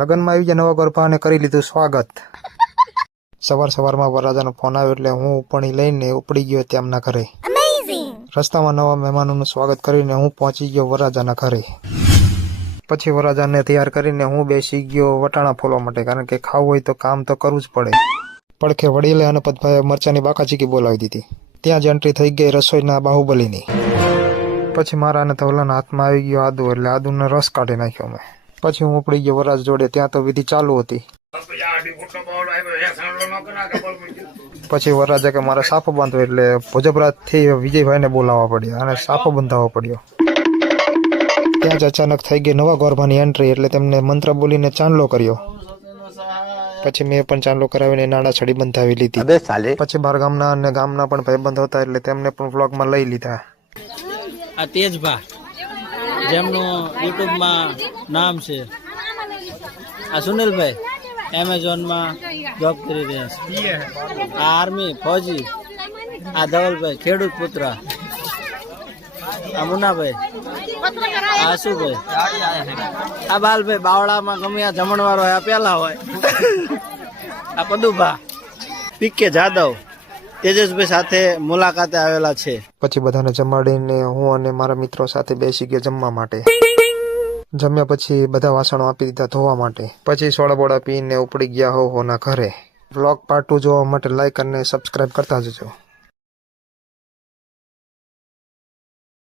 લગ્નમાં આવી ગયા નવા ગરબાને કરી લીધું સ્વાગત। સવારમાં વરરાજાનો ફોન આવ્યો એટલે હું ઉપણી લઈને ઉપડી ગયો તેમના ઘરે। રસ્તામાં નવા મહેમાનોનું સ્વાગત કરીને હું પહોંચી ગયો વરરાજાના ઘરે। પછી વરરાજાને તૈયાર કરીને હું બેસી ગયો વટાણા ફોલવા માટે, કારણ કે ખાવું હોય તો કામ તો કરવું જ પડે। પડખે વડીલે અને પદભાઈએ મરચાની બાકાચીકી બોલાવી દીધી। ત્યાં જ એન્ટ્રી થઈ ગઈ રસોઈના બાહુબલીની। પછી મારા અને ધવલાના હાથમાં આવી ગયો આદુ, એટલે આદુનો રસ કાઢી નાખ્યો મેં। પછી હું ઉપડી ગયો વરરાજ જોડે, ત્યાં તો વિધિ ચાલુ હતી। પછી વરરાજા કે મારે સાફો બાંધવો, એટલે ભોજપરાજથી વિજયભાઈને બોલાવવા પડ્યા અને સાફો બંધાવવો પડ્યો। ત્યાં જ અચાનક થઈ ગઈ નવા ગોરભાની એન્ટ્રી, એટલે તેમને મંત્ર બોલીને ચાંદલો કર્યો। પછી મેં પણ ચાંદલો કરાવીને નાણા છડી બંધાવી લીધી। પછી બાર ગામના અને ગામના પણ ભાઈબંધ હતા, એટલે તેમને પણ વ્લોગમાં લઈ લીધા। આ તેજભા જેમનું યુટ્યુબમાં નામ છે, આ સુનિલભાઈ એમેઝોનમાં જોબ કરી રહ્યા છે, આ આર્મી ફૌજી, આ ધવલભાઈ ખેડૂત પુત્ર, આ મુનાભાઈ, આ આશુભાઈ, આ બાલભાઈ બાવળામાં ગમે આ જમણવારો હોય આ પેલા હોય, આ પદુભા, પીકે જાદવ તેજસભાઈ સાથે મુલાકાતે આવેલા છે। પછી બધાને જમાડીને હું અને મારા મિત્રો સાથે બેસી ગયો જમવા માટે। જમ્યા પછી બધા વાસણો આપી દીધા ધોવા માટે। પછી સોડા બોડા પીને ઉપડી ગયા હોના ઘરે। વ્લોગ પાર્ટ 2 જોવા માટે લાઈક અને સબસ્ક્રાઈબ કરતા જજો।